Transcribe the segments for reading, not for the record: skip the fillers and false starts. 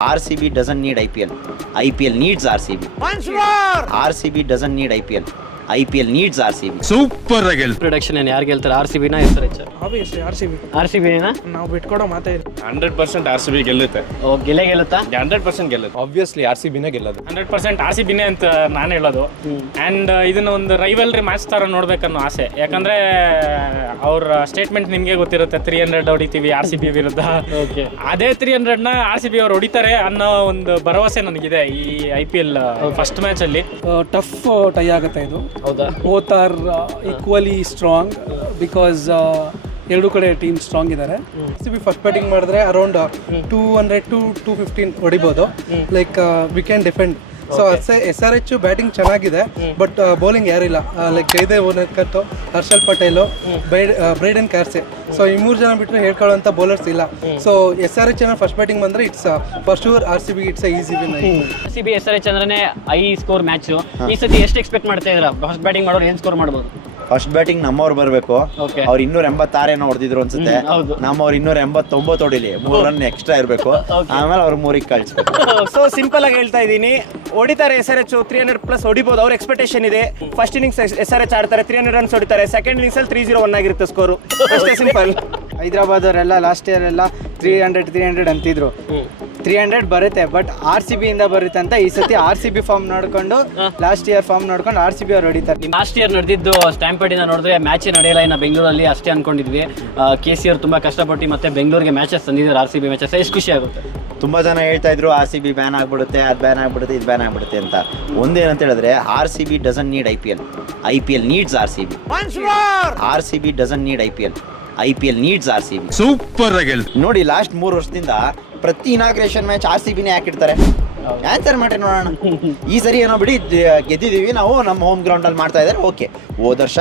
RCB doesn't need IPL. IPL needs RCB. Once more! RCB doesn't need IPL. IPL needs RCB. Super ಆಗಿ production ಏನು ಯಾರು ಗೆಲ್ತಾರೆ RCB ನ SRH Obviously, RCB. RCB ನ ನಾವು ಬಿಟ್ಕೊಡೋ ಮಾತೇ ಇಲ್ಲ. 100% RCB ಗೆಲ್ಲುತ್ತೆ. ಗೆಲ್ಲುತ್ತಾ 100% ಗೆಲ್ಲುತ್ತೆ. ಆಬ್ವಿಯಸ್ಲಿ RCB ನೇ ಗೆಲ್ಲೋದು. 100% RCB ನೇ ಅಂತ ನಾನು ಹೇಳೋದು. ಆ್ಯಂಡ್ ಇದನ್ನ ಒಂದು ರೈವಲ್ರಿ ಮ್ಯಾಚ್ ಥರ ನೋಡ್ಬೇಕನ್ನೋ ಆಸೆ. ಯಾಕಂದ್ರೆ ಅವ್ರ ಸ್ಟೇಟ್ಮೆಂಟ್ ನಿಮಗೆ ಗೊತ್ತಿರುತ್ತೆ, 300 ಹೊಡಿತೀವಿ RCB ವಿರುದ್ಧ. ಅದೇ 300ನ RCB ಅವ್ರು ಹೊಡಿತಾರೆ ಅನ್ನೋ ಒಂದು ಭರವಸೆ ನನಗಿದೆ ಈ IPL ಫಸ್ಟ್ ಮ್ಯಾಚ್ ಅಲ್ಲಿ. ಟಫ್ ಟೈ ಆಗುತ್ತೆ ಇದು. ಹೌದಾ? Both are equally strong because ಎರಡು ಕಡೆ ಟೀಮ್ ಸ್ಟ್ರಾಂಗ್ ಇದ್ದಾರೆ. RCB ಫಸ್ಟ್ ಬ್ಯಾಟಿಂಗ್ ಮಾಡಿದ್ರೆ ಅರೌಂಡ್ 200 to 215 ಹೊಡಿಬೋದು. Like we can defend. So SRH batting ಚೆನ್ನಾಗಿದೆ, ಬಟ್ ಬೌಲಿಂಗ್ ಯಾರಿಲ್ಲ. Like Jaydev Unadkat, Harshal Patel, Brydon Carse. So ಈ 3 ಜನ ಬಿಟ್ಟರೆ ಹೇಳ್ಕೊಳ್ಳೋಂಥ ಬೌಲರ್ಸ್ ಇಲ್ಲ. ಸೊ SRH ಫಸ್ಟ್ ಬ್ಯಾಟಿಂಗ್ ಬಂದರೆ it's for sure RCB it's easy win. RCB SRH ಅಂದ್ರೆ ಹೈ ಸ್ಕೋರ್ ಮ್ಯಾಚ್. ಈ ಸತಿ ಎಷ್ಟು ಎಕ್ಸ್ಪೆಕ್ಟ್ ಮಾಡ್ತಾ ಇದ್ದೀರಾ? ಫಸ್ಟ್ ಬ್ಯಾಟಿಂಗ್ ಮಾಡೋರು ಏನು ಸ್ಕೋರ್ ಮಾಡ್ಬೋದು? ಫಸ್ಟ್ ಬ್ಯಾಟಿಂಗ್ ನಮ್ಮವ್ರು ಬರಬೇಕು. Okay. ಅವ್ರು 286 ಏನೋ ಹೊಡೆದಿದ್ರು ಅನ್ಸುತ್ತೆ. ನಮ್ಮವ್ರು 289 ಹೊಡಿಲಿ, 3 ರನ್ ಎಕ್ಸ್ಟ್ರಾ ಇರಬೇಕು. ಆಮೇಲೆ ಅವ್ರು 3ಗೆ ಕಳಿಸ್ಬೇಕು. ಸೊ ಸಿಂಪಲ್ ಆಗಿ ಹೇಳ್ತಾ ಇದ್ದೀನಿ, ಹೊಡಿತಾರೆ SRH 300+ ಹೊಡಿಬೋದು. ಅವ್ರ ಎಕ್ಸ್ಪೆಕ್ಟೇಷನ್ ಇದೆ. ಫಸ್ಟ್ ಇನ್ನಿಂಗ್ಸ್ SRH ಆಡ್ತಾರೆ, 300 ರನ್ಸ್ ಹೊಡಿತಾರೆ. ಸೆಕೆಂಡ್ ಇನ್ನಿಂಗ್ಸ್ ಅಲ್ಲಿ 301 ಆಗಿರುತ್ತೆ ಸ್ಕೋರು. ಅಷ್ಟೇ ಸಿಂಪಲ್. ಹೈದರಾಬಾದ್ ಅವರೆಲ್ಲ ಲಾಸ್ಟ್ ಇಯರ್ ಎಲ್ಲ 300 ಅಂತಿದ್ರು. 300 ಬರುತ್ತೆ, ಬಟ್ RCB ಇಂದ ಬರುತ್ತೆ ಅಂತ ಈ ಸತಿ RCB ಫಾರ್ಮ್ ನೋಡ್ಕೊಂಡು, ಲಾಸ್ಟ್ ಇಯರ್ ಫಾರ್ಮ್ ನೋಡ್ಕೊಂಡು RCB ಅವ್ರು ಹೊಡಿತಾರೆ. ಲಾಸ್ಟ್ ಇಯರ್ ನಡೆದಿದ್ದು ಸ್ಟ್ಯಾಂಪರ್ಡಿನ ನೋಡಿದ್ರೆ ಮ್ಯಾಚೇ ನಡೆಯಲ್ಲ ಇನ್ನು ಬೆಂಗಳೂರಲ್ಲಿ ಅಷ್ಟೇ ಅನ್ಕೊಂಡಿದ್ವಿ. KC ಅವ್ರು ತುಂಬಾ ಕಷ್ಟಪಟ್ಟು ಮತ್ತೆ ಬೆಂಗಳೂರಿಗೆ ಮ್ಯಾಚಸ್ ತಂದಿದ್ದಾರೆ. RCB ಮ್ಯಾಚಸ್ ಎಷ್ಟು ಖುಷಿ ಆಗುತ್ತೆ. ತುಂಬಾ ಜನ ಹೇಳ್ತಾ ಇದ್ರು RCB ಬ್ಯಾನ್ ಆಗ್ಬಿಡುತ್ತೆ, ಅದು ಬ್ಯಾನ್ ಆಗ್ಬಿಡುತ್ತೆ, ಇದು ಬ್ಯಾನ್ ಆಗ್ಬಿಡುತ್ತೆ ಅಂತ. ಒಂದೇನಂತ ಹೇಳಿದ್ರೆ RCB doesn't need IPL. IPL needs RCB. Once more! RCB doesn't need IPL. IPL needs RCB. Super ಆಗಿ ನೋಡಿ, ಲಾಸ್ಟ್ 3 ವರ್ಷದಿಂದ ಪ್ರತಿ ಇನಾಗ್ರೇಷನ್ ಮ್ಯಾಚ್ RCBನೇ ಹಾಕಿರ್ತಾರೆ. ಆನ್ಸರ್ ಮಾಡ್ರಿ ನೋಡೋಣ. ಈ ಸರಿ ಏನೋ ಬಿಡಿ ಗೆದ್ದಿದ್ದೀವಿ ನಾವು, ನಮ್ಮ ಹೋಮ್ ಗ್ರೌಂಡಲ್ಲಿ ಮಾಡ್ತಾ ಇದ್ದಾರೆ. ಓಕೆ, ಹೋದ ವರ್ಷ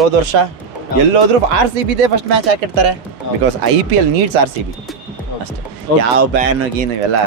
ಹೋದ ವರ್ಷ ಎಲ್ಲೋದ್ರೂ RCBದೇ ಫಸ್ಟ್ ಮ್ಯಾಚ್ ಹಾಕಿರ್ತಾರೆ. ಬಿಕಾಸ್ IPL ನೀಡ್ಸ್ RCB ಅಷ್ಟೇ. ಯಾವ ಬ್ಯಾನ್ ಗೀನು ಇವೆಲ್ಲ